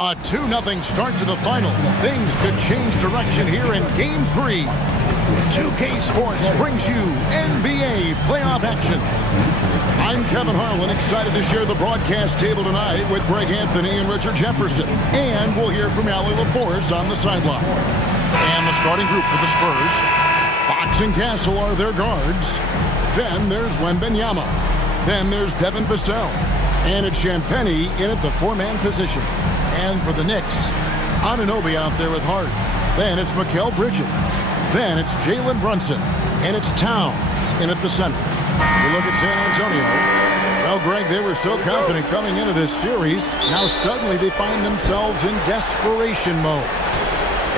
A 2-0 start to the finals. Things could change direction here in Game 3. 2K Sports brings you NBA playoff action. I'm Kevin Harlan, excited to share the broadcast table tonight with Greg Anthony and Richard Jefferson. And we'll hear from Allie LaForce on the sideline. And the starting group for the Spurs. Fox and Castle are their guards. Then there's Wembanyama. Then there's Devin Vassell. And it's Champagnie in at the four-man position. And for the Knicks, Anunoby out there with Hart. Then it's Mikal Bridges. Then it's Jalen Brunson. And it's Towns in at the center. We look at San Antonio. Well, Greg, they were so confident coming into this series. Now suddenly they find themselves in desperation mode.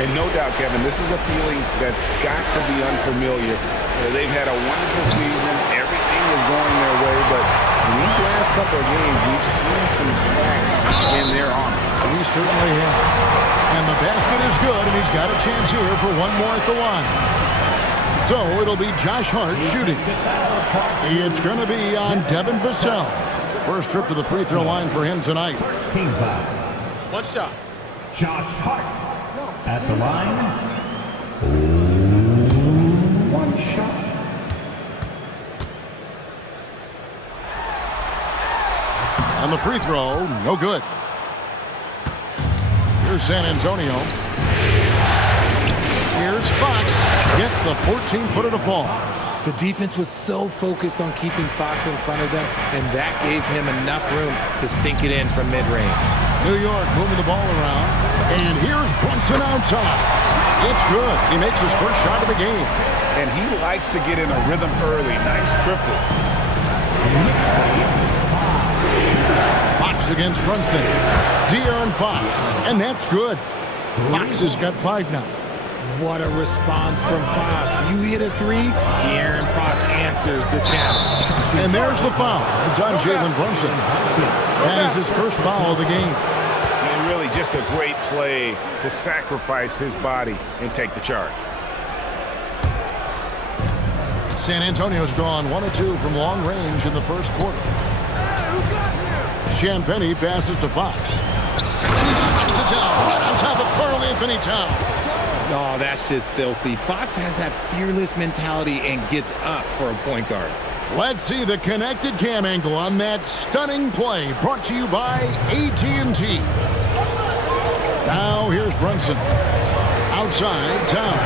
And no doubt, Kevin, this is a feeling that's got to be unfamiliar. They've had a wonderful season. Everything is going their way, but in these last couple of games, we've seen some cracks in their armor. We certainly have. And the basket is good, and he's got a chance here for one more at the line. So it'll be Josh Hart shooting. It's going to be on Devin Vassell. First trip to the free throw line for him tonight. One shot. Josh Hart at the line. One shot. And the free throw, no good. Here's San Antonio. Here's Fox. Gets the 14-footer to fall. The defense was so focused on keeping Fox in front of them, and that gave him enough room to sink it in from mid-range. New York moving the ball around. And here's Brunson outside. It's good. He makes his first shot of the game. And he likes to get in a rhythm early. Nice triple. Fox against Brunson. De'Aaron Fox. And that's good. Fox has got 5 now. What a response from Fox. You hit a three, De'Aaron Fox answers the challenge. And there's the foul. It's on Jalen Brunson. That is his first foul of the game. And really just a great play to sacrifice his body and take the charge. San Antonio's gone 1 of 2 from long range in the first quarter. Champagnie passes to Fox. He slaps it down right on top of Karl Anthony Towns. Oh, that's just filthy. Fox has that fearless mentality and gets up for a point guard. Let's see the connected cam angle on that stunning play, brought to you by AT&T. Now here's Brunson. Outside, Towns.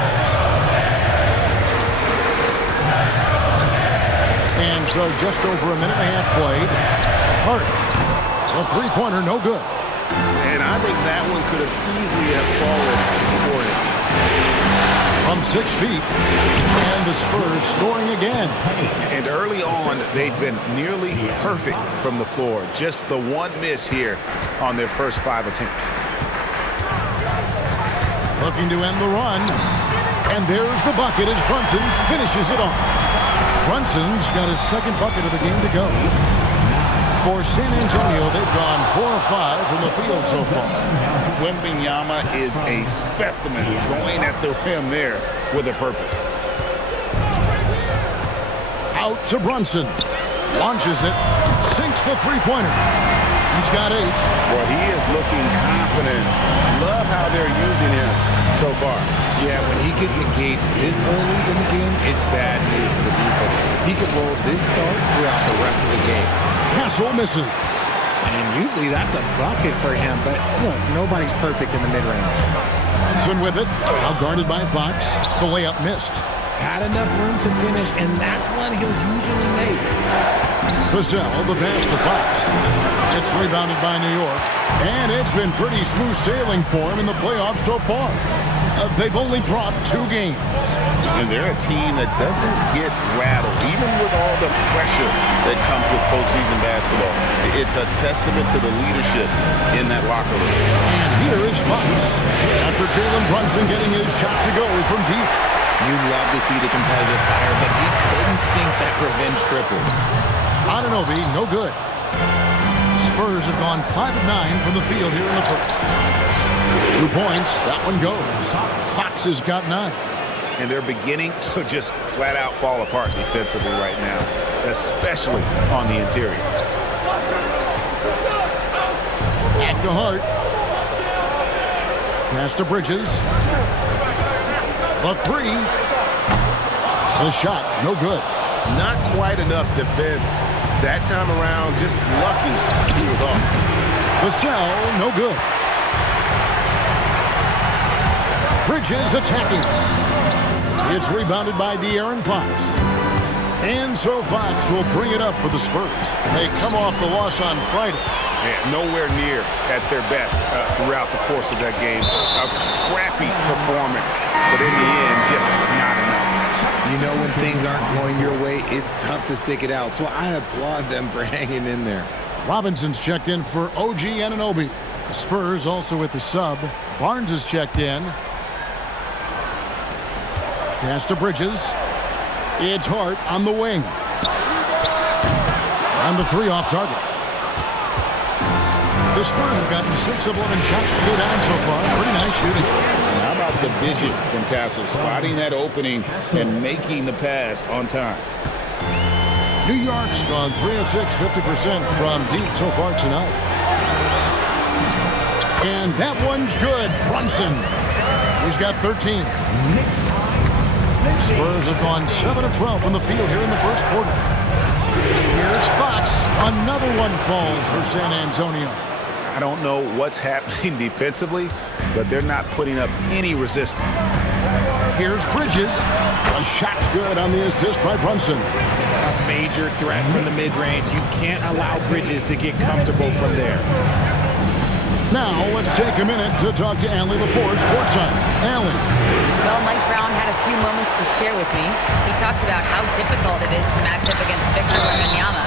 And so just over a minute and a half played. Hart. The three-pointer, no good. And I think that one could have easily have fallen for him. From 6 feet, and the Spurs scoring again. And early on, they've been nearly perfect from the floor. Just the one miss here on their first 5 attempts. Looking to end the run. And there's the bucket as Brunson finishes it off. Brunson's got his second bucket of the game to go. For San Antonio, they've gone 4 of 5 from the field so far. Wembanyama is a specimen going at the rim there with a purpose. Out to Brunson. Launches it. Sinks the three-pointer. He's got 8. Well, he is looking confident. Love how they're using him so far. Yeah, when he gets engaged this early in the game, it's bad news for the defense. He could roll this start throughout the rest of the game. Castle misses. And usually that's a bucket for him, but look, nobody's perfect in the mid-range. Brunson with it. Now guarded by Fox. The layup missed. Had enough room to finish, and that's one he'll usually make. Vassell, the pass to Fox. It's rebounded by New York. And it's been pretty smooth sailing for him in the playoffs so far. They've only dropped 2 games. And they're a team that doesn't get rattled, even with all the pressure that comes with postseason basketball. It's a testament to the leadership in that locker room. And here is Fox. After Jalen Brunson getting his shot to go from deep. You'd love to see the competitive fire, but he couldn't sink that revenge triple. Anunoby, no good. Spurs have gone 5 of 9 from the field here in the first. 2 points, that one goes. Fox has got 9. And they're beginning to just flat out fall apart defensively right now, especially on the interior. Back to Hart. Pass to Bridges. The three. The shot, no good. Not quite enough defense. That time around, just lucky he was off. Vassell, no good. Bridges attacking. It's rebounded by De'Aaron Fox. And so Fox will bring it up for the Spurs. They come off the loss on Friday. Yeah, nowhere near at their best throughout the course of that game. A scrappy performance, but in the end, just not enough. You know, when things aren't going your way, it's tough to stick it out. So I applaud them for hanging in there. Robinson's checked in for OG Anunoby. The Spurs also with the sub. Barnes is checked in. Pass to Bridges. It's Hart on the wing. On the three off target. The Spurs have gotten 6 of 11 shots to go down so far. Pretty nice shooting. How about the vision from Castle, spotting that opening and making the pass on time? New York's gone 3 of 6, 50% from deep so far tonight. And that one's good. Brunson. He's got 13. Spurs have gone 7 of 12 from the field here in the first quarter. Here's Fox. Another one falls for San Antonio. I don't know what's happening defensively, but they're not putting up any resistance. Here's Bridges. A shot's good on the assist by Brunson. A major threat from the mid-range. You can't allow Bridges to get comfortable from there. Now let's take a minute to talk to Allie LaForce courtside. Allie. Well, Mike Brown had a few moments to share with me. He talked about how difficult it is to match up against Victor Wembanyama.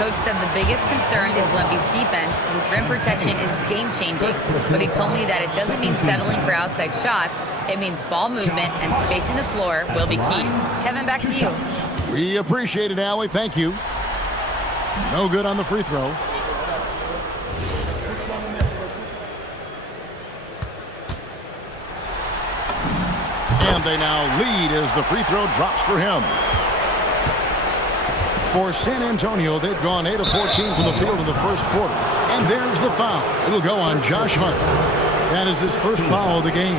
Coach said the biggest concern is Wemby's defense. His rim protection is game-changing. But he told me that it doesn't mean settling for outside shots. It means ball movement and spacing the floor will be key. Kevin, back to you. We appreciate it, Allie. Thank you. No good on the free throw. And they now lead as the free throw drops for him. For San Antonio, they've gone 8 of 14 from the field in the first quarter. And there's the foul. It'll go on Josh Hart. That is his first foul of the game.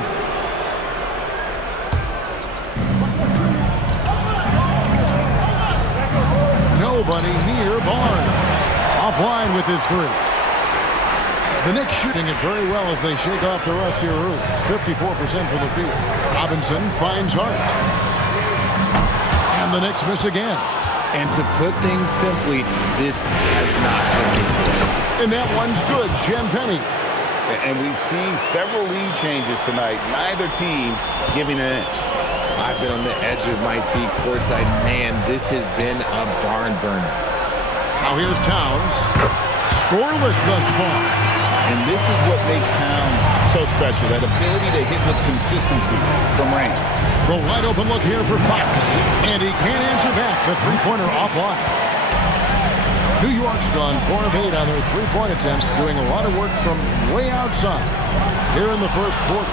Nobody near Barnes. Offline with his three. The Knicks shooting it very well as they shake off the rust here early. 54% from the field. Robinson finds Hart. And the Knicks miss again. And to put things simply, this has not been his way. And that one's good. Champagnie. And we've seen several lead changes tonight. Neither team giving an inch. I've been on the edge of my seat courtside. Man, this has been a barn burner. Now here's Towns. Scoreless thus far. And this is what makes Towns so special, that ability to hit with consistency from range. The wide open look here for Fox. And he can't answer back. The three-pointer offline. New York's gone 4 of 8 on their three-point attempts, doing a lot of work from way outside here in the first quarter.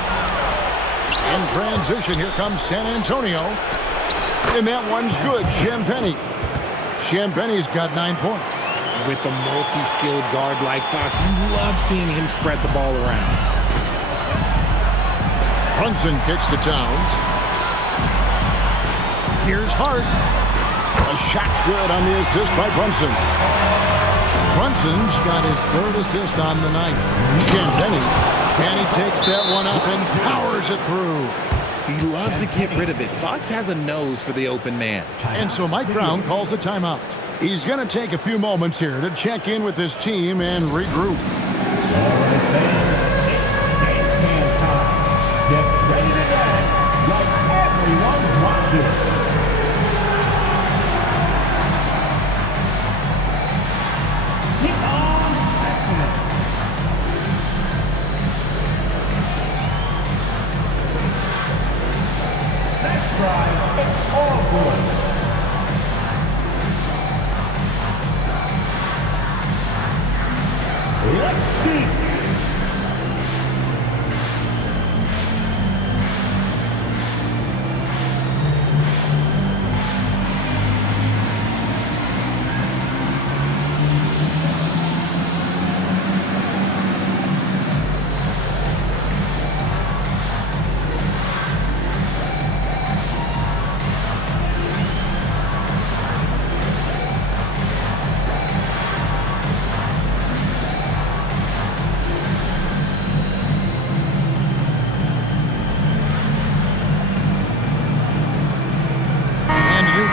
In transition, here comes San Antonio. And that one's good. Champagnie. Champagnie's got 9 points. With a multi-skilled guard like Fox, you love seeing him spread the ball around. Brunson kicks to Towns. Here's Hart. A shot's good on the assist by Brunson. Brunson's got his 3rd assist on the night. Champagnie. And he takes that one up and powers it through. He loves to get rid of it. Fox has a nose for the open man. And so Mike Brown calls a timeout. He's going to take a few moments here to check in with his team and regroup. All right, fans. It's game time. Get ready to dance like everyone's watching. Keep on excellent. That's right. It's all good. Let's see.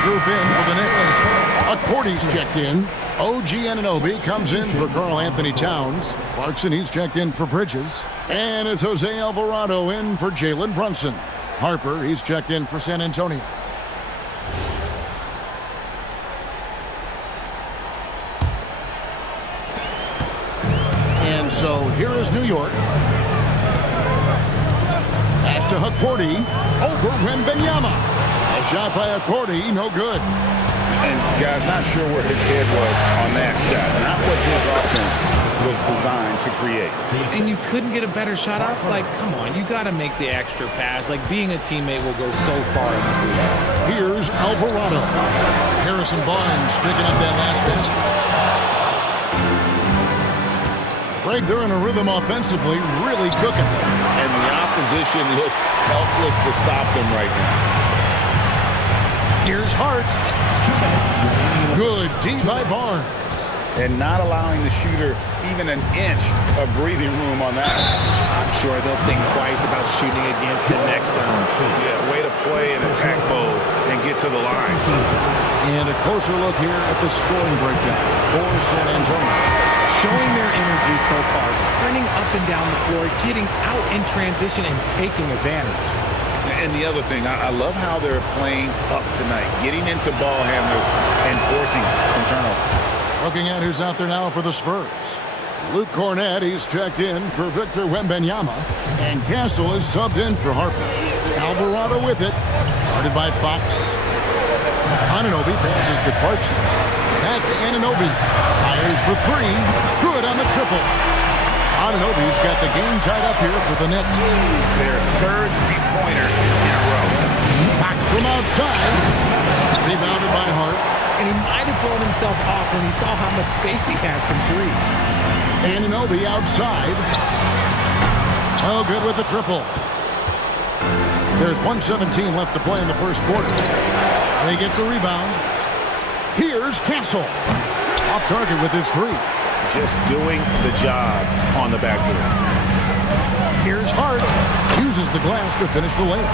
group in for the Knicks. Accordy's checked in. OG Anunoby comes in for Karl Anthony Towns. Clarkson, he's checked in for Bridges. And it's Jose Alvarado in for Jalen Brunson. Harper, he's checked in for San Antonio. And so here is New York. Pass to Accordy. Over Wembanyama. A shot by Accordy, no good. And guys, not sure where his head was on that shot. Not what his offense was designed to create. And you couldn't get a better shot off? Like, come on, you got to make the extra pass. Like, being a teammate will go so far in this league. Here's Alvarado. Harrison Barnes picking up that last basket. Greg, they're in a rhythm offensively, really cooking. And the opposition looks helpless to stop them right now. Here's Hart. Good D by Barnes. And not allowing the shooter even an inch of breathing room on that. I'm sure they'll think twice about shooting against him next time. Yeah, way to play in attack mode and get to the line. And a closer look here at the scoring breakdown for San Antonio. Showing their energy so far, sprinting up and down the floor, getting out in transition and taking advantage. And the other thing, I love how they're playing up tonight, getting into ball handlers and forcing some turnovers. Looking at who's out there now for the Spurs. Luke Cornett, he's checked in for Victor Wembanyama. And Castle is subbed in for Harper. Alvarado with it. Guarded by Fox. Anunoby passes to Clarkson. Back to Anunoby. Fires for three. Good on the triple. Anunoby's got the game tied up here for the Knicks. Their third three-pointer in a row. Back from outside. Rebounded by Hart. And he might have blown himself off when he saw how much space he had from three. Anunoby outside. Oh, good with the triple. There's 1:17 left to play in the first quarter. They get the rebound. Here's Castle. Off target with his three. Just doing the job on the backboard. Here's Hart. Uses the glass to finish the layup.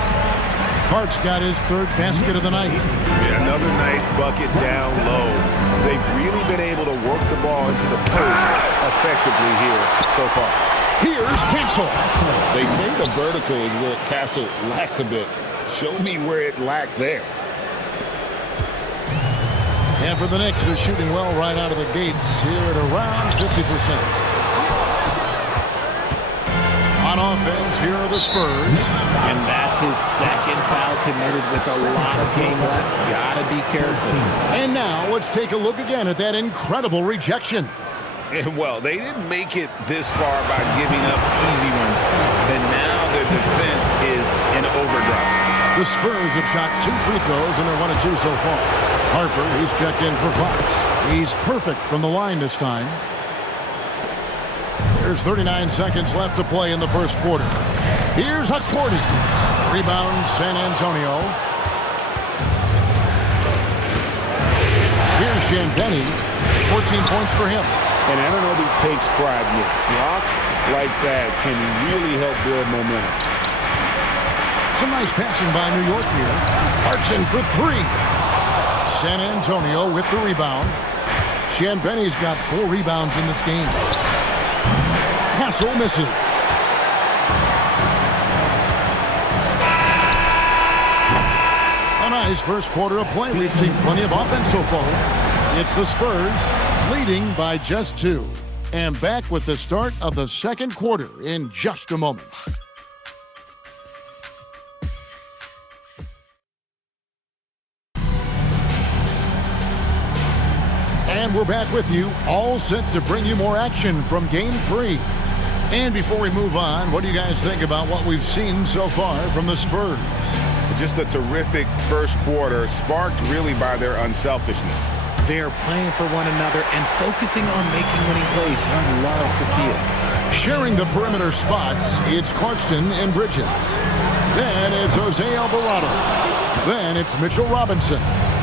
Hart's got his third basket of the night. Yeah, another nice bucket down low. They've really been able to work the ball into the post effectively here so far. Here's Castle. They say the vertical is where Castle lacks a bit. Show me where it lacked there. And for the Knicks, they're shooting well right out of the gates here at around 50%. On offense, here are the Spurs. And that's his second foul committed with a lot of game left. Gotta be careful. And now let's take a look again at that incredible rejection. Well, they didn't make it this far by giving up easy ones. And now their defense is in overdrive. The Spurs have shot 2 free throws and they're 1 of 2 so far. Harper, he's checked in for Fox. He's perfect from the line this time. There's 39 seconds left to play in the first quarter. Here's Accordy. Rebound San Antonio. Here's Champagnie. 14 points for him. And Anunoby takes pride in it. Blocks like that can really help build momentum. Some nice passing by New York here. Clarkson for three. San Antonio with the rebound. Champagnie's got 4 rebounds in this game. Castle misses. A nice first quarter of play. We've seen plenty of offense so far. It's the Spurs leading by just 2. And back with the start of the second quarter in just a moment. And we're back with you, all set to bring you more action from Game 3. And before we move on, what do you guys think about what we've seen so far from the Spurs? Just a terrific first quarter, sparked really by their unselfishness. They're playing for one another and focusing on making winning plays. You love to see it. Sharing the perimeter spots, it's Clarkson and Bridges. Then it's Jose Alvarado. Then it's Mitchell Robinson.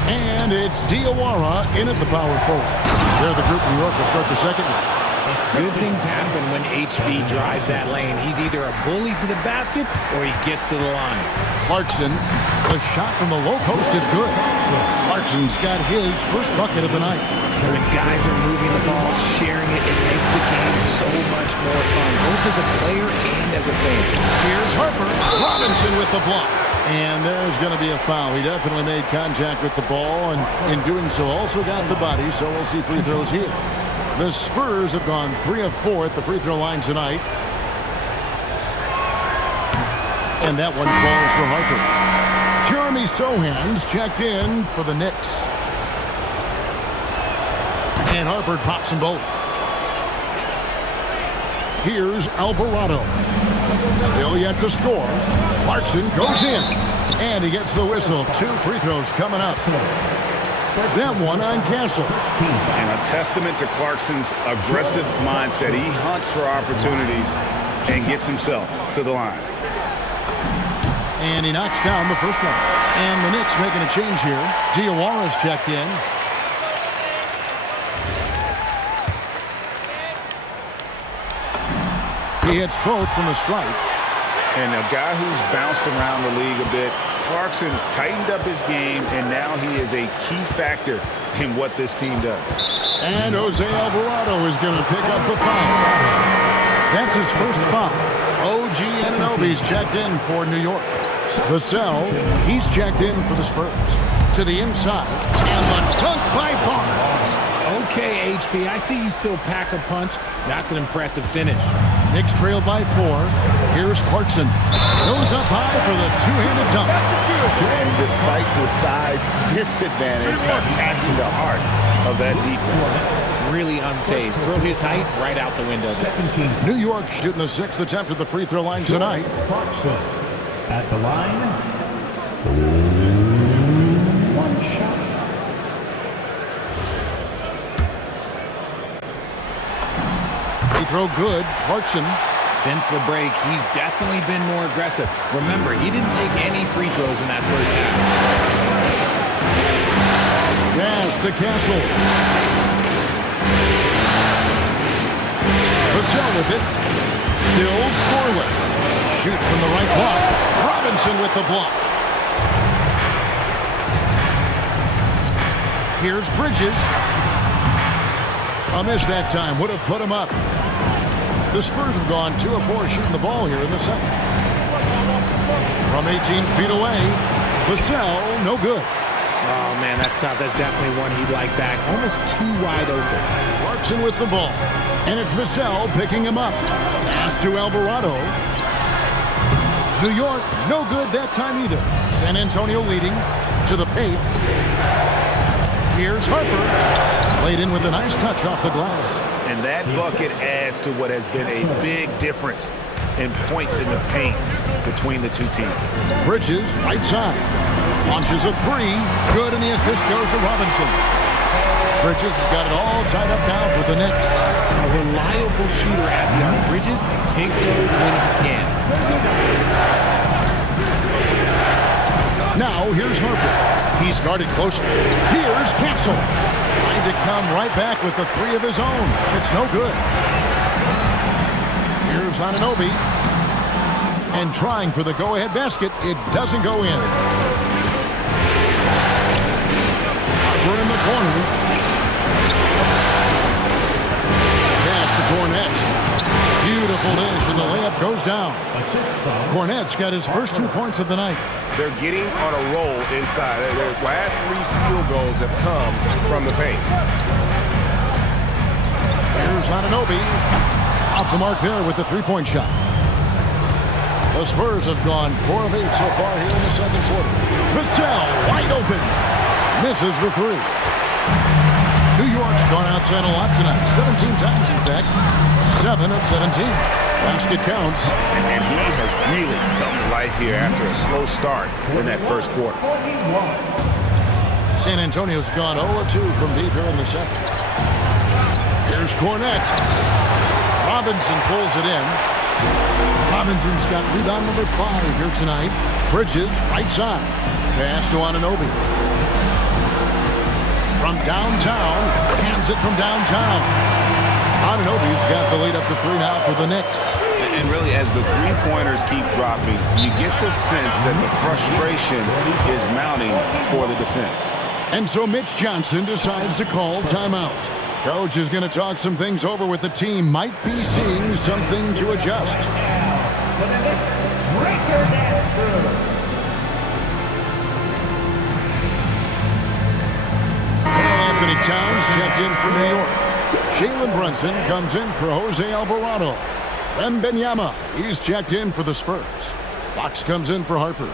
And it's Diawara in at the power forward. They're the group. New York will start the second half. Good things happen when HB drives that lane. He's either a bully to the basket or he gets to the line. Clarkson The shot from the low post is good. Clarkson's got his first bucket of the night. When guys are moving the ball, sharing it, it makes the game so much more fun, both as a player and as a fan. Here's Harper. Robinson with the block. And there's going to be a foul. He definitely made contact with the ball, and in doing so also got the body, so we'll see free throws here. The Spurs have gone 3 of 4 at the free throw line tonight. And that one falls for Harper. Jeremy Sohan's checked in for the Knicks. And Harper drops them both. Here's Alvarado. Still yet to score. Clarkson goes in. And he gets the whistle. 2 free throws coming up. That one on Castle. And a testament to Clarkson's aggressive mindset. He hunts for opportunities and gets himself to the line. And he knocks down the first one. And the Knicks making a change here. Diawara's checked in. He hits both from the stripe. And a guy who's bounced around the league a bit, Clarkson tightened up his game, and now he is a key factor in what this team does. And Jose Alvarado is going to pick up the foul. That's his first foul. OG Anunoby's checked in for New York. Vassell, he's checked in for the Spurs. To the inside, and the dunk by Barnes. Okay, HB, I see you still pack a punch. That's an impressive finish. Knicks trail by 4. Here's Clarkson. Goes up high for the two-handed dunk. And despite the size disadvantage, attacking the heart of that defense. Really unfazed. Throw his height right out the window. New York shooting the 6th attempt at the free throw line tonight. Clarkson at the line. 1 shot. Free throw good. Clarkson. Since the break, he's definitely been more aggressive. Remember, he didn't take any free throws in that first half. Pass to Castle. Vassell with it. Still scoreless. Shoots from the right block. Robinson with the block. Here's Bridges. A miss that time. Would have put him up. The Spurs have gone 2 of 4 shooting the ball here in the second. From 18 feet away, Vassell, no good. Oh, man, that's tough. That's definitely one he'd like back. Almost too wide open. Clarkson with the ball. And it's Vassell picking him up. Pass to Alvarado. New York, no good that time either. San Antonio leading to the paint. Here's Harper. Played in with a nice touch off the glass. And that bucket adds to what has been a big difference in points in the paint between the two teams. Bridges, right side. Launches a 3. Good, and the assist goes to Robinson. Bridges has got it all tied up now for the Knicks. A reliable shooter at the arc. Bridges takes those when he can. Now here's Harper. He's guarded closely. Here's Castle. Trying to come right back with the 3 of his own. It's no good. Here's Anunoby. And trying for the go-ahead basket. It doesn't go in. Harper in the corner. Pass to Cornette. Beautiful dish, and the layup goes down. Cornette's got his first 2 points of the night. They're getting on a roll inside. Their last 3 field goals have come from the paint. Here's Anunoby. Off the mark there with the 3-point shot. The Spurs have gone 4 of 8 so far here in the second quarter. Vassell wide open. Misses the 3. New York's gone outside a lot tonight. 17 times, in fact. 7 of 17. Basket counts. And he has really come to life here after a slow start in that first quarter. San Antonio's gone 0-2 from deep here in the second. Here's Cornette. Robinson pulls it in. Robinson's got rebound number 5 here tonight. Bridges, right side. Pass to Anunoby. From downtown, hands it from downtown. Anunoby's got the lead up to 3 now for the Knicks. And really, as the three-pointers keep dropping, you get the sense that the frustration is mounting for the defense. And so Mitch Johnson decides to call timeout. Coach is going to talk some things over with the team. Might be seeing something to adjust. Anthony Towns checked in for New York. Jalen Brunson comes in for Jose Alvarado. Wembanyama, he's checked in for the Spurs. Fox comes in for Harper.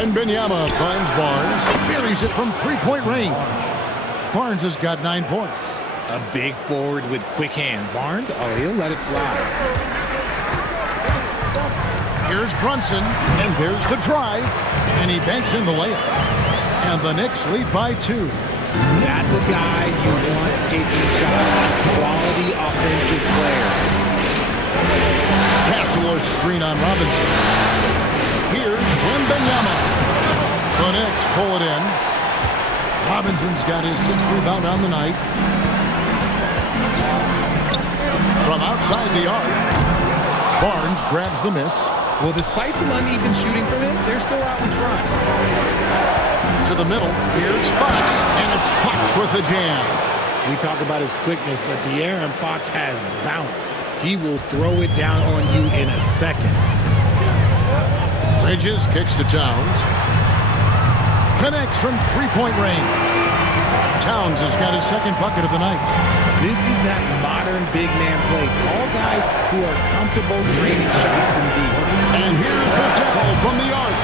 Wembanyama finds Barnes, buries it from three-point range. Barnes has got 9 points. A big forward with quick hands. Barnes, oh, he'll let it fly. Here's Brunson, and there's the drive, and he banks in the layup. And the Knicks lead by 2. That's a guy you want taking shots. A quality offensive player. Castle or screen on Robinson. Here's Wembanyama. The Knicks pull it in. Robinson's got his 6th rebound on the night. From outside the arc, Barnes grabs the miss. Well, despite some uneven shooting from him, they're still out in front. To the middle, here's Fox, and it's Fox with the jam. We talk about his quickness, but De'Aaron Fox has bounce. He will throw it down on you in a second. Bridges kicks to Towns. Connects from three-point range. Towns has got his 2nd bucket of the night. This is that modern big man play. Tall guys who are comfortable draining shots from deep. And here's Vassell from the arc.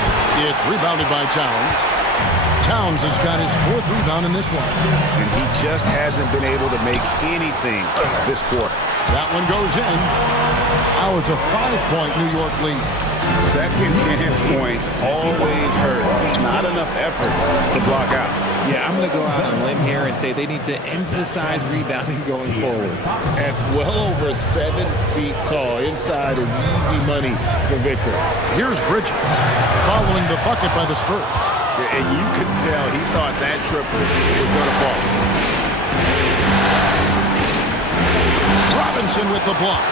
It's rebounded by Towns. Towns has got his 4th rebound in this one. And he just hasn't been able to make anything this quarter. That one goes in. Now it's a 5-point New York lead. Second chance points always hurt. It's not enough effort to block out. Yeah, I'm going to go out on a limb here and say they need to emphasize rebounding going forward. At well over 7 feet tall, inside is easy money for Victor. Here's Bridges, following the bucket by the Spurs. Yeah, and you could tell he thought that triple was going to fall. Robinson with the block.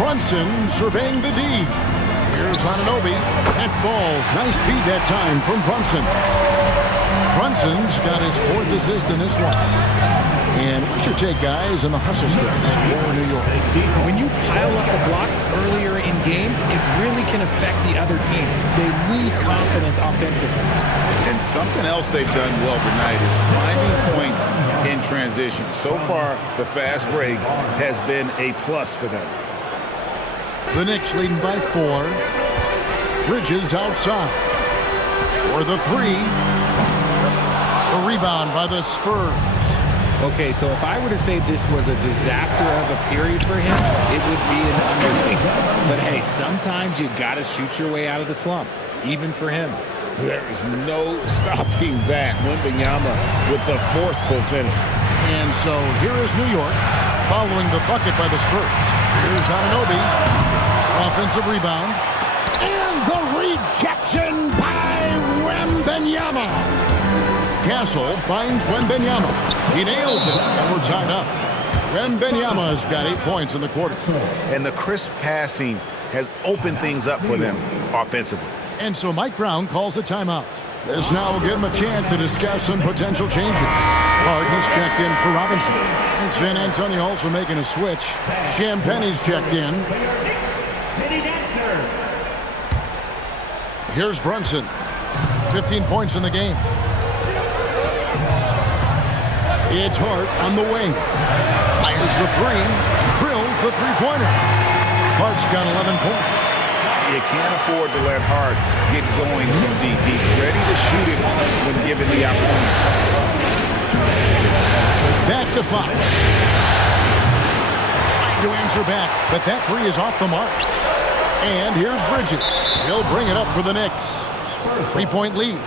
Brunson surveying the D. Here's Anunoby. That falls. Nice feed that time from Brunson. Brunson's got his 4th assist in this one. And what's your take, guys, on the hustle sticks for New York? When you pile up the blocks earlier in games, it really can affect the other team. They lose confidence offensively. And something else they've done well tonight is finding points in transition. So far, the fast break has been a plus for them. The Knicks leading by 4. Bridges outside. For the 3. The rebound by the Spurs. Okay, so if I were to say this was a disaster of a period for him, it would be an understatement. But hey, sometimes you got to shoot your way out of the slump, even for him. There is no stopping that. Wembanyama with a forceful finish. And so here is New York following the bucket by the Spurs. Here's Anunoby. Offensive rebound. And the rejection by Wembanyama. Castle finds Wembanyama. He nails it, and we're tied up. Wembanyama's got 8 points in the quarter. And the crisp passing has opened things up for them offensively. And so Mike Brown calls a timeout. This now will give him a chance to discuss some potential changes. Harden's checked in for Robinson. San Antonio also making a switch. Champagne's checked in. Here's Brunson. 15 points in the game. It's Hart on the wing. Fires the three. Drills the three-pointer. Hart's got 11 points. You can't afford to let Hart get going too deep. He's ready to shoot it when given the opportunity. Back to Fox. Trying to answer back, but that three is off the mark. And here's Bridges. He'll bring it up for the Knicks. 3-point lead.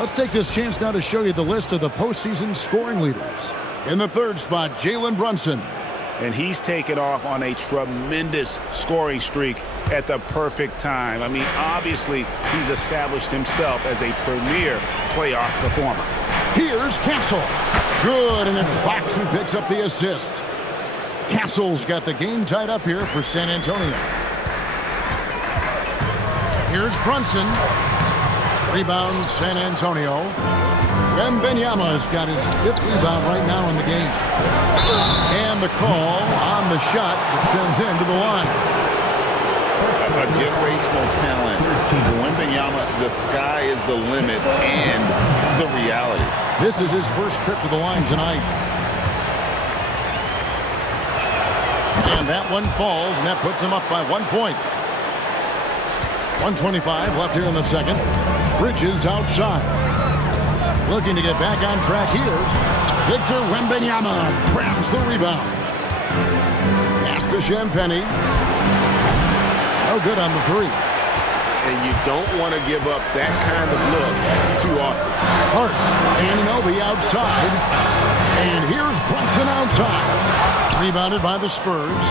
Let's take this chance now to show you the list of the postseason scoring leaders. In the third spot, Jalen Brunson. And he's taken off on a tremendous scoring streak at the perfect time. I mean, obviously, he's established himself as a premier playoff performer. Here's Castle. Good, and it's Fox who picks up the assist. Castle's got the game tied up here for San Antonio. Here's Brunson. Rebound, San Antonio. Wembanyama's got his 5th rebound right now in the game. And the call on the shot that sends him to the line. A generational talent. For Wembanyama, the sky is the limit and the reality. This is his first trip to the line tonight. And that one falls, and that puts him up by 1 point. 1:25 left here in the second. Bridges outside. Looking to get back on track here. Victor Wembanyama grabs the rebound. Pass to Champagnie. No good on the three. And you don't want to give up that kind of look too often. Hart and Nobi outside. And here's Brunson outside. Rebounded by the Spurs.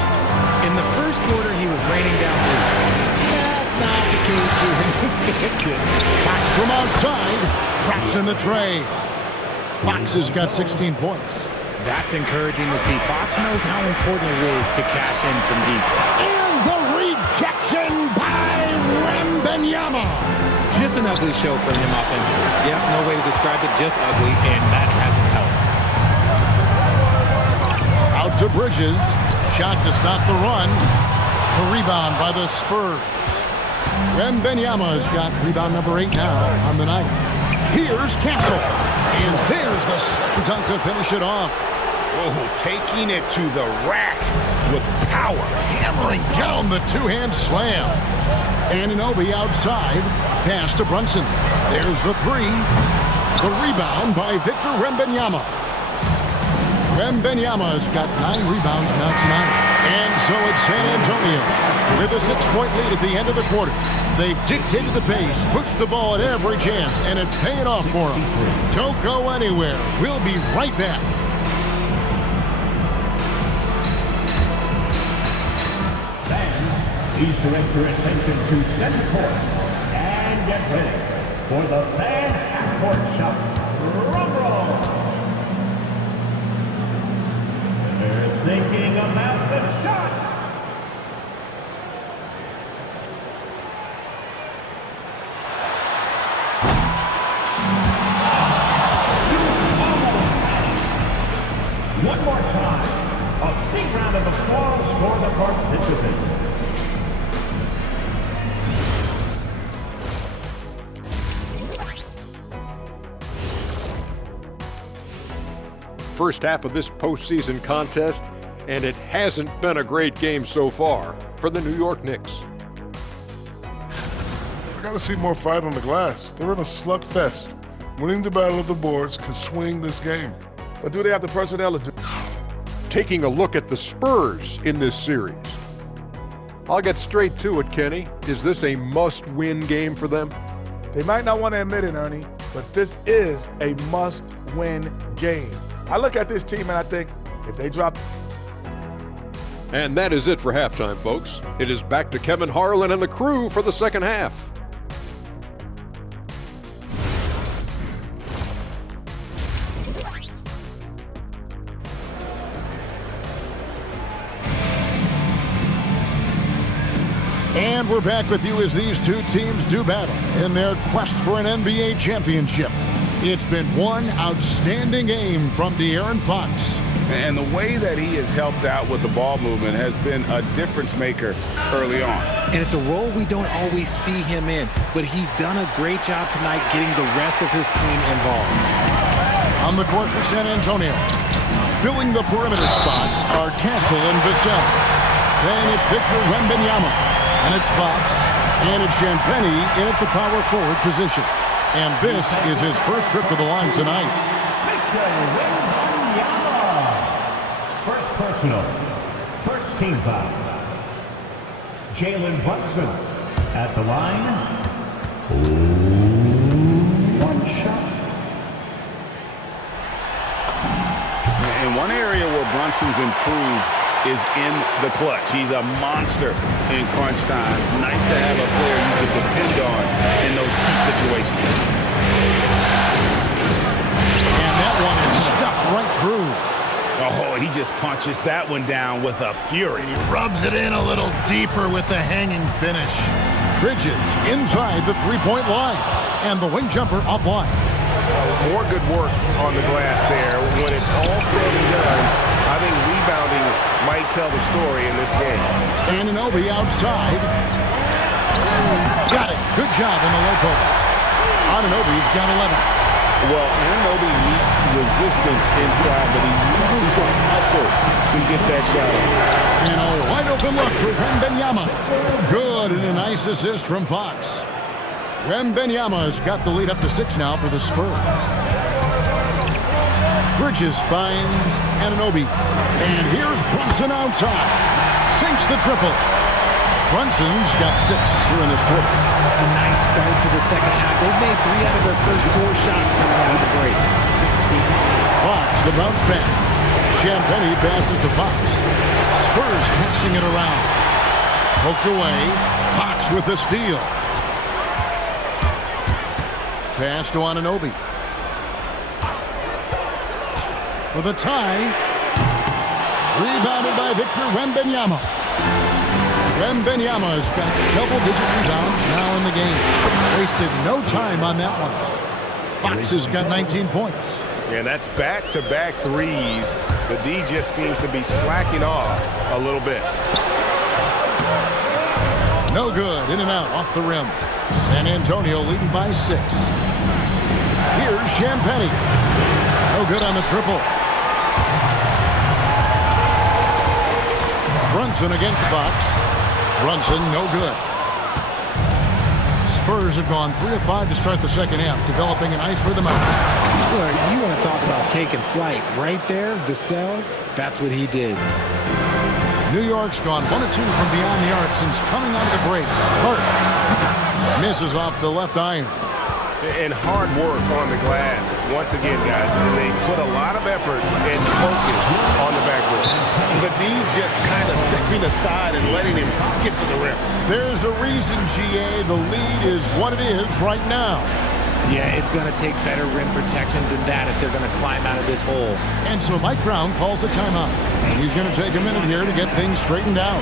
In the first quarter, he was raining down threes. That's not the case here in the second. Fox from outside. Traps in the tray. Fox has got 16 points. That's encouraging to see. Fox knows how important it is to cash in from deep. And the rejection by Wembanyama. Just an ugly show for him offensively. Yep, no way to describe it, just ugly, and that hasn't helped. Out to Bridges. Shot to stop the run. The rebound by the Spurs. Wembanyama's got rebound number 8 now on the night. Here's Castle. And there's the slam dunk to finish it off. Oh, taking it to the rack with power. Hammering down the two-hand slam. Anunoby outside. Pass to Brunson. There's the three. The rebound by Victor Wembanyama. Wembanyama's got 9 rebounds now tonight. And so it's San Antonio with a 6-point lead at the end of the quarter. They've dictated the pace, pushed the ball at every chance, and it's paying off for them. Don't go anywhere. We'll be right back. Fans, please direct your attention to center court and get ready for the fan half-court shot. Drum roll. They're thinking about the shot. One more time, a big round of applause for the participants. First half of this postseason contest, and it hasn't been a great game so far for the New York Knicks. I gotta see more fight on the glass. They're in a slugfest. Winning the battle of the boards could swing this game. But do they have the personnel to do? Taking a look at the Spurs in this series. I'll get straight to it, Kenny. Is this a must-win game for them? They might not want to admit it, Ernie, but this is a must-win game. I look at this team and I think, if they drop... And that is it for halftime, folks. It is back to Kevin Harlan and the crew for the second half. And we're back with you as these two teams do battle in their quest for an NBA championship. It's been one outstanding game from De'Aaron Fox. And the way that he has helped out with the ball movement has been a difference maker early on. And it's a role we don't always see him in, but he's done a great job tonight getting the rest of his team involved. On the court for San Antonio, filling the perimeter spots are Castle and Vassell. Then it's Victor Wembanyama. And it's Fox, and it's Champagnie in at the power forward position. And this is his first trip to the line tonight. First personal, first team foul. Jalen Brunson at the line. One shot. In one area where Brunson's improved is in the clutch. He's a monster in crunch time. Nice to have a player you can depend on in those key situations. And that one is stuffed right through. Oh, he just punches that one down with a fury. He rubs it in a little deeper with the hanging finish. Bridges inside the three-point line. And the wing jumper offline. More good work on the glass there. When it's all said and done, I think rebounding might tell the story in this game. Anunoby outside. Got it. Good job in the low post. Anunoby's got 11. Well, Anunoby meets resistance inside, but he uses some hustle to get that shot off. And a wide open look for Wembanyama. Good, and a nice assist from Fox. Wembanyama's got the lead up to 6 now for the Spurs. Bridges finds Anunoby. And here's Brunson outside. Sinks the triple. Brunson's got 6 here in this quarter. A nice start to the second half. They've made 3 out of their first 4 shots coming out of the break. Fox, the bounce pass. Champagnie passes to Fox. Spurs passing it around. Poked away. Fox with the steal. Pass to Anunoby. For the tie. Rebounded by Victor Wembanyama. Wembanyama's got double-digit rebounds now in the game. Wasted no time on that one. Fox has got 19 points. And that's back-to-back threes. The D just seems to be slacking off a little bit. No good. In and out off the rim. San Antonio leading by 6. Here's Champagnie. No good on the triple. Brunson against Fox. Brunson, no good. Spurs have gone 3 of 5 to start the second half, developing a nice rhythm out there. You want to talk about taking flight. Right there, Vassell, that's what he did. New York's gone 1 of 2 from beyond the arc since coming out of the break. Hurt. Misses off the left iron. And hard work on the glass. Once again, guys, they put a lot of effort and focus on the backboard. The D just kind of stepping aside and letting him get to the rim. There's a reason, GA, the lead is what it is right now. Yeah, it's going to take better rim protection than that if they're going to climb out of this hole. And so Mike Brown calls a timeout. He's going to take a minute here to get things straightened out.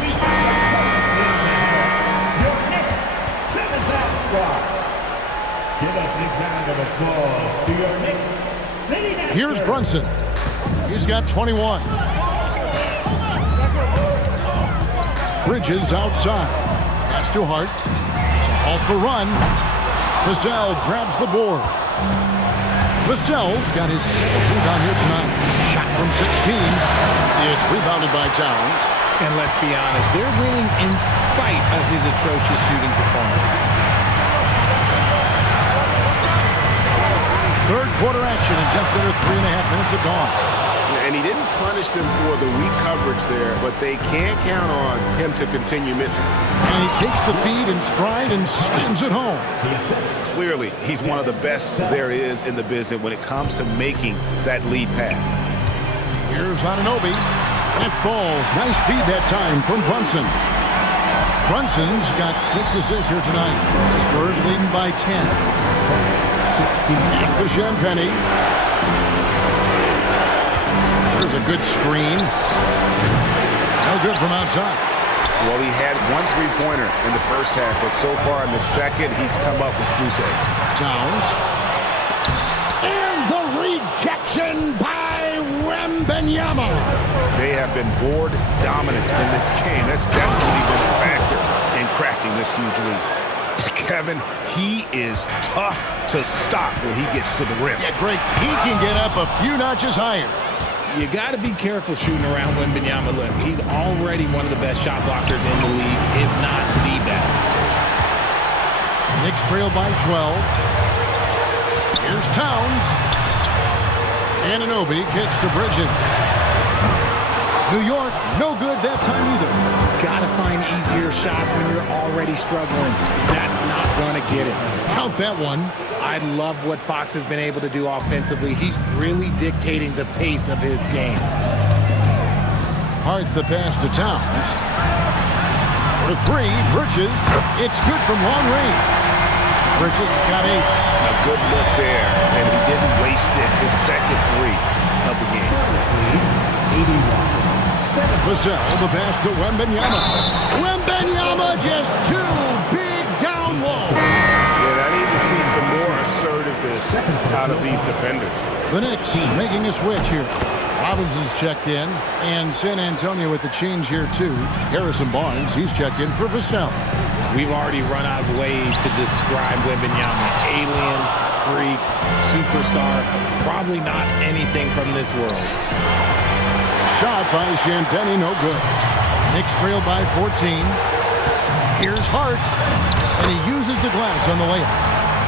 York Knicks, 7th out squad. Give a big round of applause to your Knicks City Nets. Here's Brunson. He's got 21. Bridges outside. Pass to Hart. To halt the run. Vassell grabs the board. Vassell's got his 7th rebound here tonight. Shot from 16. It's rebounded by Towns. And let's be honest, they're winning in spite of his atrocious shooting performance. Third quarter action in just under 3.5 minutes have gone. And he didn't punish them for the weak coverage there, but they can't count on him to continue missing. And he takes the feed in stride and slams it home. Clearly, he's one of the best there is in the business when it comes to making that lead pass. Here's Anunoby. That falls. Nice feed that time from Brunson. Brunson's got 6 assists here tonight. Spurs leading by 10. Pass to Champagnie. There's a good screen. No good from outside. Well, he had one three-pointer in the first half, but so far in the second, he's come up with goose eggs. Towns. And the rejection by Wembanyama. They have been board dominant in this game. That's definitely been a factor in crafting this huge lead. Kevin, he is tough to stop when he gets to the rim. Yeah, Greg, he can get up a few notches higher. You got to be careful shooting around Wembanyama. Look, he's already one of the best shot blockers in the league, if not the best. Knicks trail by 12. Here's Towns. Anunoby kicks to Bridges. New York, no good that time either. Got to find easier shots when you're already struggling. That's not going to get it. Count that one. I love what Fox has been able to do offensively. He's really dictating the pace of his game. Hart the pass to Towns. For three, Bridges. It's good from long range. Bridges got 8. A good look there, and he didn't waste it. His second three of the game. 81. Vassell, the pass to Wembanyama. Wembanyama just too big down low. Yeah, I need to see some more assertiveness out of these defenders. The Knicks making a switch here. Robinson's checked in, and San Antonio with the change here too. Harrison Barnes, he's checked in for Vassell. We've already run out of ways to describe Wembanyama. Alien, freak, superstar, probably not anything from this world. Shot by Champagnie, no good. Knicks trail by 14. Here's Hart, and he uses the glass on the layup.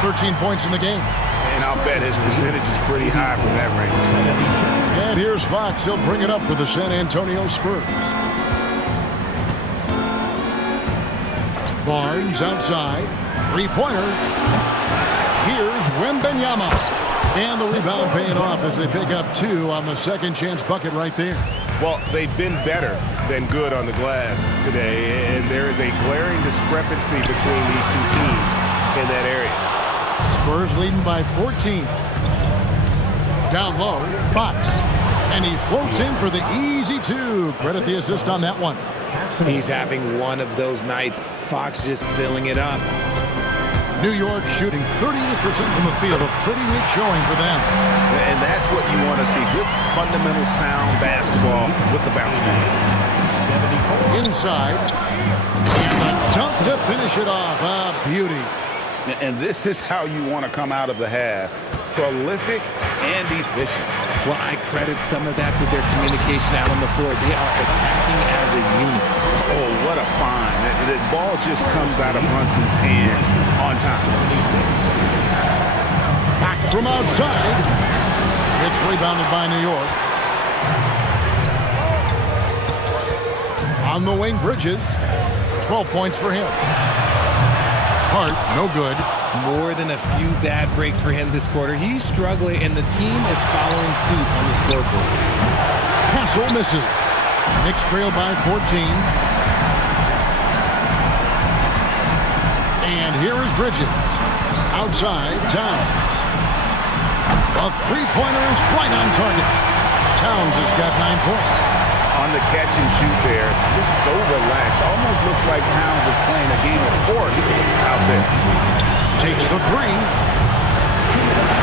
13 points in the game. And I'll bet his percentage is pretty high from that range. And here's Fox. He'll bring it up for the San Antonio Spurs. Barnes outside. Three-pointer. Here's Wembanyama. And the rebound paying off as they pick up 2 on the second chance bucket right there. Well, they've been better than good on the glass today, and there is a glaring discrepancy between these two teams in that area. Spurs leading by 14. Down low, Fox. And he floats in for the easy 2. Credit the assist on that one. He's having one of those nights. Fox just filling it up. New York shooting 38% from the field. A pretty weak showing for them. And that's what you want to see. Good fundamental sound basketball with the bounce pass. Inside. And the dunk to finish it off. A beauty. And this is how you want to come out of the half. Prolific and efficient. Well, I credit some of that to their communication out on the floor. They are attacking as a unit. Oh, what a find. The ball just comes out of Brunson's hands on time. Back from outside. It's rebounded by New York. On the wing, Bridges. 12 points for him. Hart, no good. More than a few bad breaks for him this quarter. He's struggling, and the team is following suit on the scoreboard. Hassel misses. Knicks trail by 14. And here is Bridges. Outside, Towns. A three-pointer is right on target. Towns has got 9 points. On the catch and shoot there, just so relaxed. Almost looks like Towns is playing a game of horse out there. Takes the 3.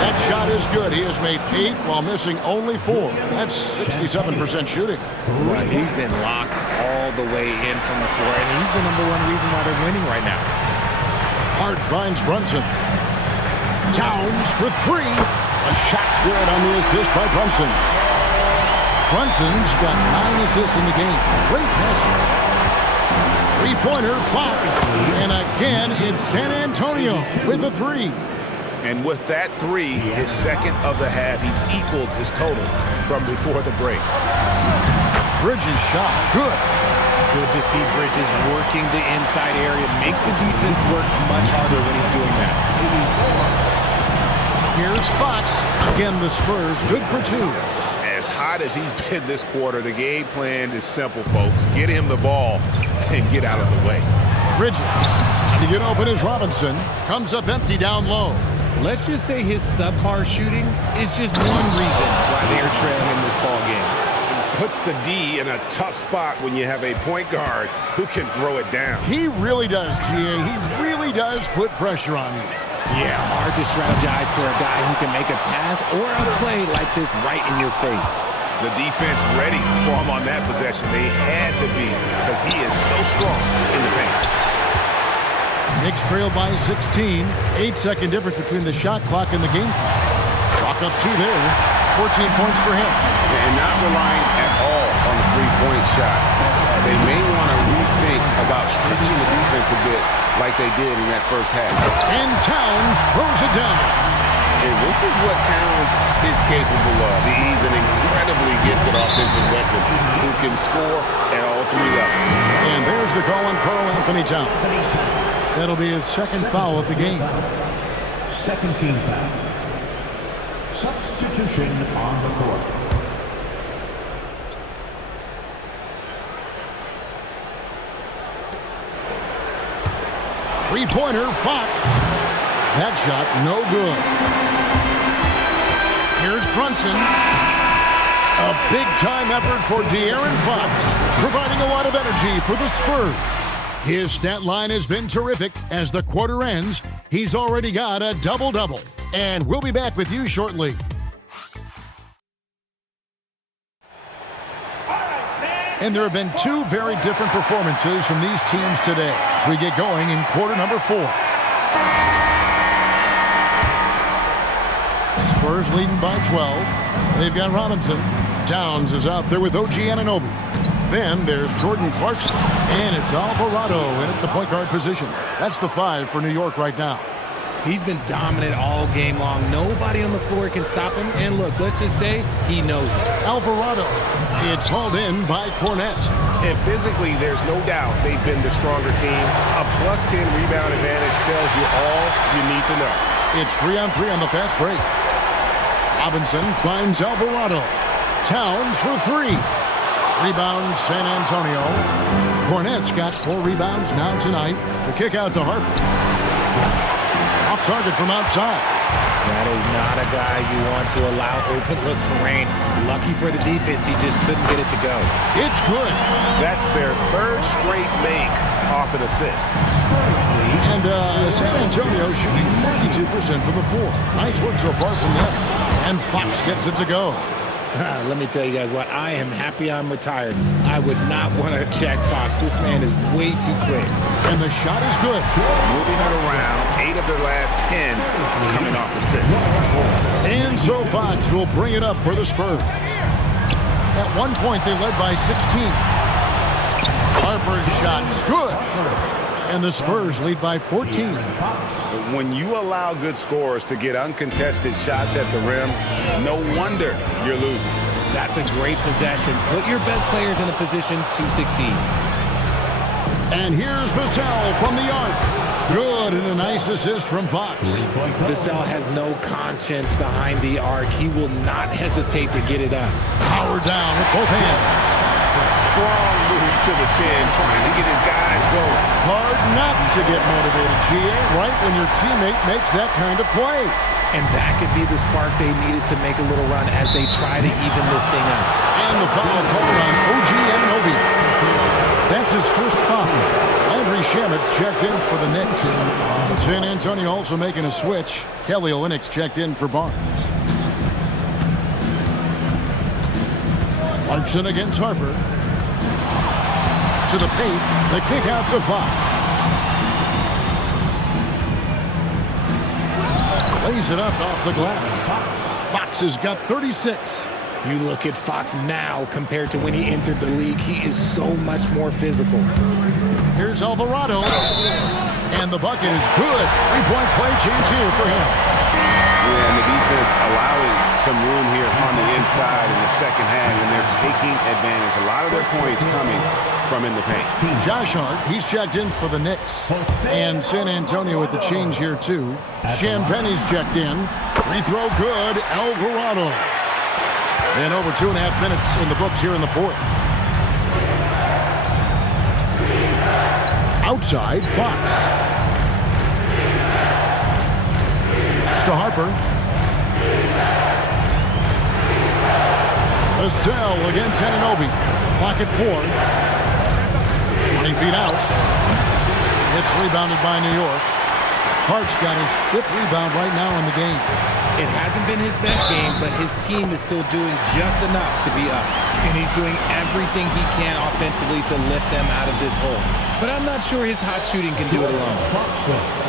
That shot is good. He has made 8 while missing only 4. That's 67% shooting. Right, he's been locked all the way in from the floor, and he's the #1 reason why they're winning right now. Hart finds Brunson. Towns for 3. A shot's good on the assist by Brunson. Brunson's got 9 assists in the game. Great passing. Three-pointer, Fox. And again, it's San Antonio with a 3. And with that 3, his second of the half, he's equaled his total from before the break. Bridges shot, good. Good to see Bridges working the inside area. Makes the defense work much harder when he's doing that. Here's Fox. Again, the Spurs, good for 2. As hot as he's been this quarter, the game plan is simple, folks. Get him the ball and get out of the way. Bridges, to get open is Robinson. Comes up empty down low. Let's just say his subpar shooting is just one reason why they are trailing in this ball game. puts the D in a tough spot when you have a point guard who can throw it down. He really does, GA. He really does put pressure on you. Yeah, hard to strategize for a guy who can make a pass or a play like this right in your face. The defense ready for him on that possession. They had to be because he is so strong in the paint. Knicks trail by 16. 8-second difference between the shot clock and the game clock. Chalk up 2 there. 14 points for him. And not relying at all on the three-point shot. They may want to rethink about stretching the defense a bit like they did in that first half. And Towns throws it down. And this is what Towns is capable of. He's an incredibly gifted offensive weapon who can score at all 3 levels. And there's the call on Karl Anthony Towns. That'll be his second foul of the game. Second team foul. Substitution on the court. Three-pointer, Fox. That shot, no good. Here's Brunson. A big-time effort for De'Aaron Fox, providing a lot of energy for the Spurs. His stat line has been terrific. As the quarter ends, he's already got a double-double. And we'll be back with you shortly. And there have been 2 very different performances from these teams today as we get going in quarter number 4. Spurs leading by 12. They've got Robinson. Towns is out there with OG Anunoby. Then there's Jordan Clarkson, and it's Alvarado in at the point guard position. That's the 5 for New York right now. He's been dominant all game long. Nobody on the floor can stop him. And look, let's just say he knows it. Alvarado. It's hauled in by Cornette. And physically, there's no doubt they've been the stronger team. A +10 rebound advantage tells you all you need to know. It's 3-on-3 on the fast break. Robinson finds Alvarado. Towns for 3. Rebound, San Antonio. Cornette's got 4 rebounds now tonight. The kick out to Harper. Off target from outside. That is not a guy you want to allow open looks from range. Lucky for the defense, he just couldn't get it to go. It's good. That's their 3rd straight make off an assist. And San Antonio shooting 52% from the floor. Nice work so far from them. And Fox gets it to go. Let me tell you guys what, I am happy I'm retired. I would not want to check Fox. This man is way too quick. And the shot is good. Moving it around, 8 of their last 10 coming off assists. And so Fox will bring it up for the Spurs. At one point, they led by 16. Harper's shot is good. And the Spurs lead by 14. When you allow good scorers to get uncontested shots at the rim, no wonder you're losing. That's a great possession. Put your best players in a position to succeed. And here's Vassell from the arc. Good, and a nice assist from Fox. Vassell has no conscience behind the arc. He will not hesitate to get it up. Powered down with both hands. Strong move to the 10, trying to get his guys going. Hard not to get motivated, GA, right when your teammate makes that kind of play. And that could be the spark they needed to make a little run as they try to even this thing up. And the foul called on OG Anunoby. That's his first foul. Landry Shamet's checked in for the Knicks. San Antonio also making a switch. Kelly Olynyk's checked in for Barnes. Clarkson against Harper. To the paint, the kick out to Fox. Lays it up off the glass. Fox has got 36. You look at Fox now compared to when he entered the league, he is so much more physical. Here's Alvarado. And the bucket is good. 3-point play chance here for him. Yeah, and the defense allowing some room here on the inside in the second half, and they're taking advantage. A lot of their points coming from in the paint. Josh Hart, he's checked in for the Knicks. And San Antonio with the change here, too. Champagne's checked in. Free throw good. Alvarado. And over 2.5 minutes in the books here in the 4th. Outside, Fox. To Harper. Vassell against Anunoby. Clock at 4. 20 feet out. It's rebounded by New York. Hart's got his 5th rebound right now in the game. It hasn't been his best game, but his team is still doing just enough to be up. And he's doing everything he can offensively to lift them out of this hole. But I'm not sure his hot shooting can do it alone.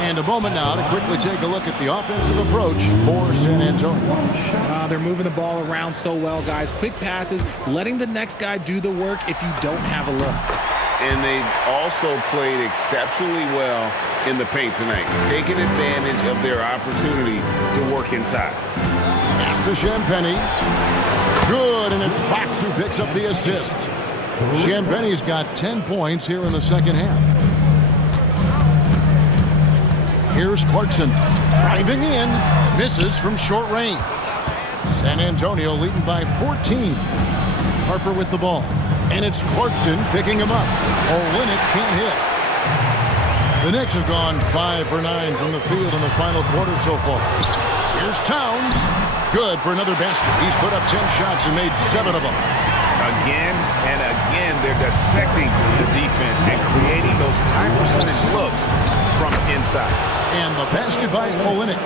And a moment now to quickly take a look at the offensive approach for San Antonio. They're moving the ball around so well, guys. Quick passes, letting the next guy do the work if you don't have a look. And they've also played exceptionally well in the paint tonight, taking advantage of their opportunity to work inside. Pass to Champagnie. Good, and it's Fox who picks up the assist. Champagnie's got 10 points here in the second half. Here's Clarkson. Driving in. Misses from short range. San Antonio leading by 14. Harper with the ball. And it's Clarkson picking him up. Olynyk can't hit. The Knicks have gone 5 for 9 from the field in the final quarter so far. Here's Towns. Good for another basket. He's put up 10 shots and made 7 of them. Again and again, they're dissecting the defense and creating those high percentage looks from inside. And the basket by Olynyk.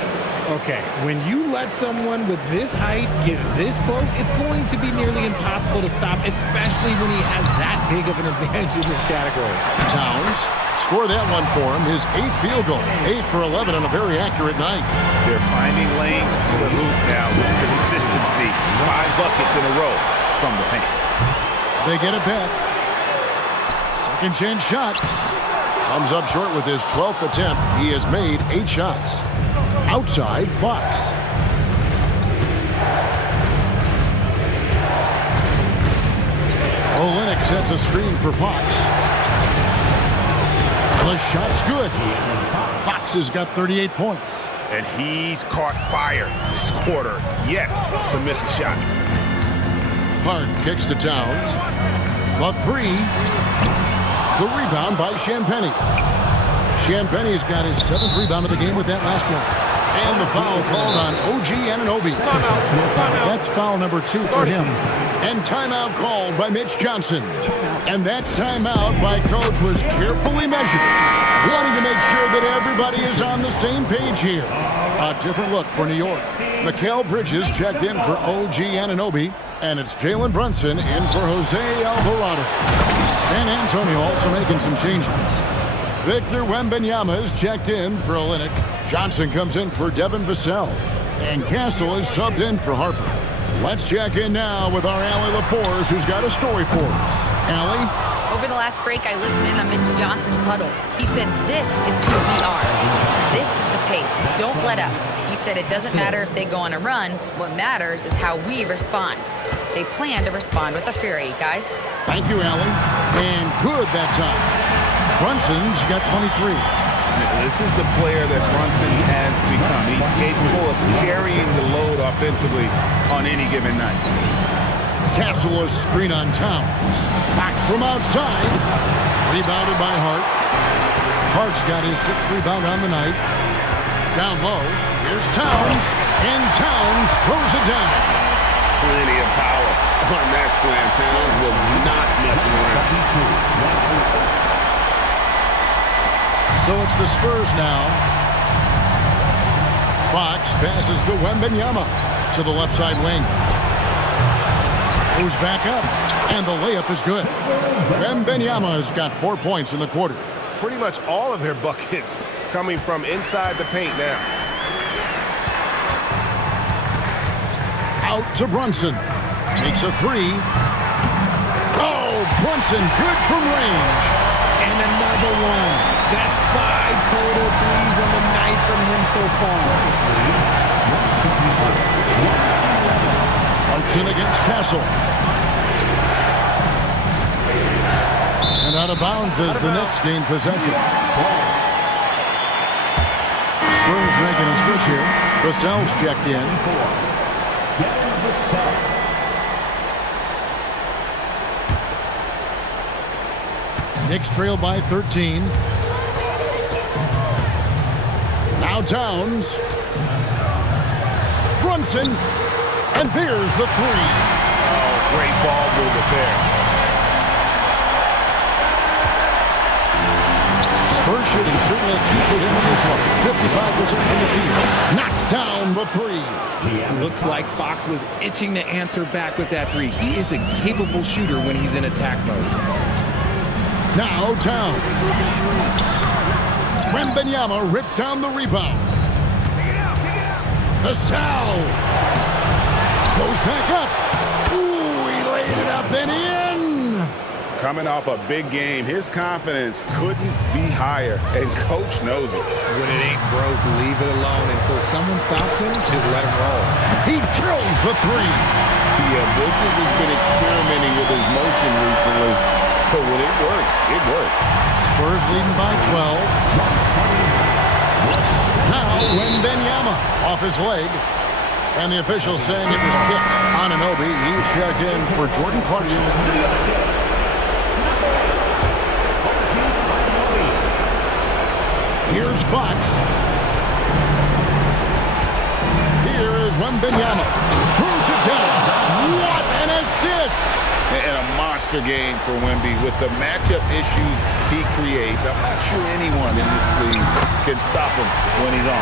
Okay, when you let someone with this height get this close, it's going to be nearly impossible to stop, especially when he has that big of an advantage in this category. Towns, score that one for him, his 8th field goal. 8 for 11 on a very accurate night. They're finding lanes to the hoop now with consistency. 5 buckets in a row from the paint. They get it back. Second chance shot. Comes up short with his 12th attempt. He has made 8 shots. Outside, Fox. Olynyk sets a screen for Fox. The shot's good. Fox has got 38 points. And he's caught fire this quarter, yet to miss a shot. Hart kicks to Towns. The 3. The rebound by Champagnie. Champagnie's got his 7th rebound of the game with that last one. And the foul called on OG Anunoby. Timeout. That's foul number 2 for him. And timeout called by Mitch Johnson. And that timeout by Coach was carefully measured, wanting to make sure that everybody is on the same page here. A different look for New York. Mikal Bridges checked in for OG Anunoby. And it's Jalen Brunson in for Jose Alvarado. San Antonio also making some changes. Victor Wembanyama is checked in for Olynyk. Johnson comes in for Devin Vassell. And Castle is subbed in for Harper. Let's check in now with our Allie LaForce, who's got a story for us. Allie? Over the last break, I listened in on Mitch Johnson's huddle. He said, this is who we are. This is the pace. Don't let up. He said it doesn't matter if they go on a run. What matters is how we respond. They plan to respond with a fury, guys. Thank you, Allie. And good that time. Brunson's got 23. This is the player that Brunson has become. He's capable of carrying the load offensively on any given night. Castle is screen on Towns. Back from outside. Rebounded by Hart. Hart's got his 6th rebound on the night. Down low. Here's Towns. And Towns throws it down. Plenty of power on that slam. Towns was not messing around. So it's the Spurs now. Fox passes to Wembanyama to the left side wing. Moves back up, and the layup is good. Wembanyama has got 4 points in the quarter. Pretty much all of their buckets coming from inside the paint now. Out to Brunson. Takes a 3. Oh, Brunson good from range. And another one. That's 5 total threes on the night from him so far. Clarkson against Castle. And out of bounds as the Knicks gain possession. Spurs making a switch here. Vassell's checked in. Knicks trail by 13. Now Towns. Brunson. And there's the 3. Oh, Great ball movement there. Spurs shooting certainly a key for them in this one. 55% from the field. Knocked down the three. Looks like Fox was itching to answer back with that three. He is a capable shooter when he's in attack mode. Now Towns. Wembanyama rips down the rebound. Vassell goes back up. Ooh, he laid it up and in. Coming off a big game, his confidence couldn't be higher, and Coach knows it. When it ain't broke, leave it alone until someone stops him. Just let him roll. He drills the three. Yeah, Bridges has been experimenting with his motion recently, but when it works, it works. Spurs leading by 12. Now Wembanyama off his leg. And the official saying it was kicked. Anunoby, he's checked in for Jordan Clarkson. Here's Fox. Here is Wembanyama. Throws it down. What an assist! And a monster game for Wemby with the matchup issues he creates. I'm not sure anyone in this league can stop him when he's on.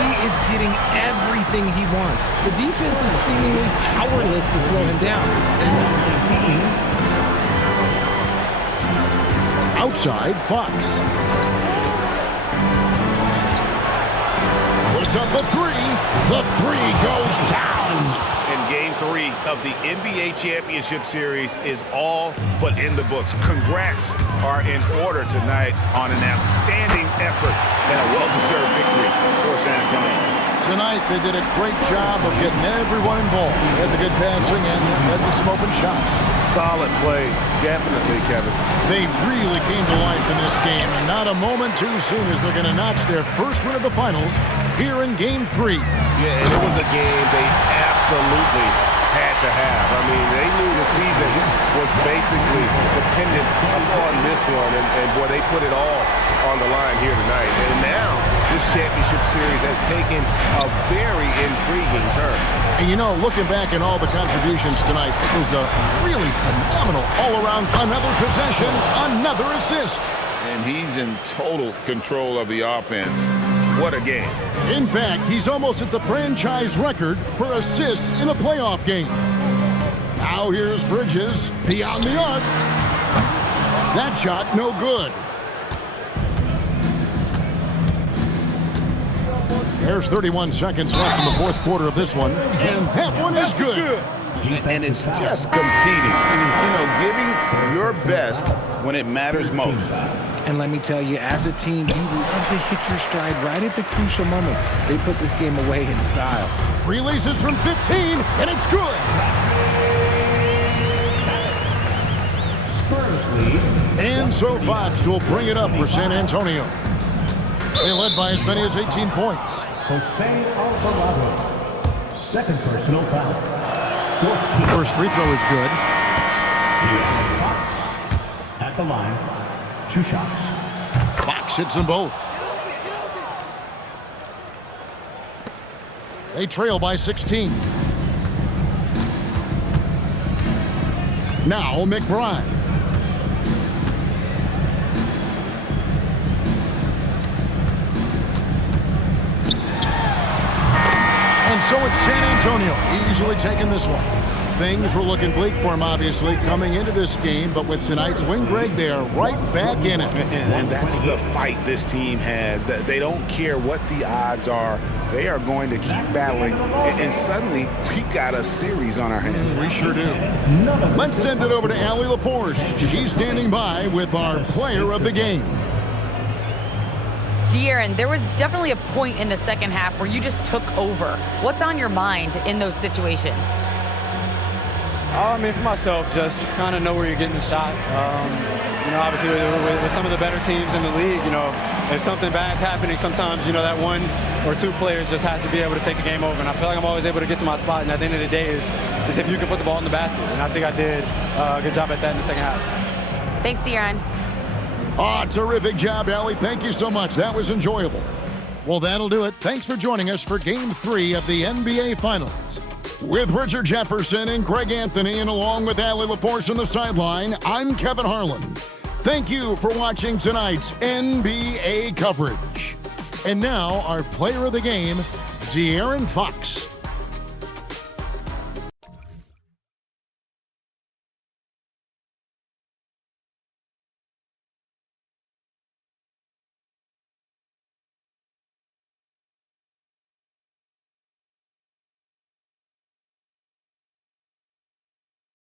He is getting everything he wants. The defense is seemingly powerless to slow him down. It's sad. Outside, Fox. Puts up the three. The three goes down. And Game 3 of the NBA Championship Series is all but in the books. Congrats are in order tonight on an outstanding effort and a well-deserved victory for San Antonio. Tonight, they did a great job of getting everyone involved. They had the good passing and led to some open shots. Solid play, definitely, Kevin. They really came to life in this game, and not a moment too soon as they're going to notch their first win of the finals here in Game 3. Yeah, and it was a game they absolutely had to have. I mean, they knew the season was basically dependent upon this one, and boy, they put it all on the line here tonight. And now, this championship series has taken a very intriguing turn. And you know, looking back at all the contributions tonight, it was a really phenomenal all-around, another possession, another assist. And he's in total control of the offense. What a game. In fact, he's almost at the franchise record for assists in a playoff game. Now here's Bridges beyond the arc. That shot no good. There's 31 seconds left in the fourth quarter of this one, and that one is good. And it's just competing, you know, giving your best when it matters most. And let me tell you, as a team, you love to hit your stride right at the crucial moments. They put this game away in style. Releases from 15, and it's good. And so Fox will bring it up for San Antonio. They led by as many as 18 points. Jose Alvarado, second personal foul. First free throw is good. Fox at the line, 2 shots. Fox hits them both. They trail by 16. Now McBride. And so it's San Antonio easily taking this one. Things were looking bleak for him, obviously, coming into this game, but with tonight's win, Greg, they are right back in it. And that's the fight this team has. They don't care what the odds are. They are going to keep battling, and suddenly we got a series on our hands. We sure do. Let's send it over to Allie LaForce. She's standing by with our player of the game. De'Aaron, there was definitely a point in the second half where you just took over. What's on your mind in those situations? I mean, for myself, just kind of know where you're getting the shot. You know, obviously with some of the better teams in the league, you know, if something bad's happening, sometimes, you know, that 1 or 2 players just has to be able to take the game over. And I feel like I'm always able to get to my spot. And at the end of the day is if you can put the ball in the basket. And I think I did a good job at that in the second half. Thanks, De'Aaron. Oh, terrific job, Allie. Thank you so much. That was enjoyable. Well, that'll do it. Thanks for joining us for Game 3 of the NBA Finals. With Richard Jefferson and Greg Anthony, and along with Allie LaForce on the sideline, I'm Kevin Harlan. Thank you for watching tonight's NBA coverage. And now, our player of the game, De'Aaron Fox.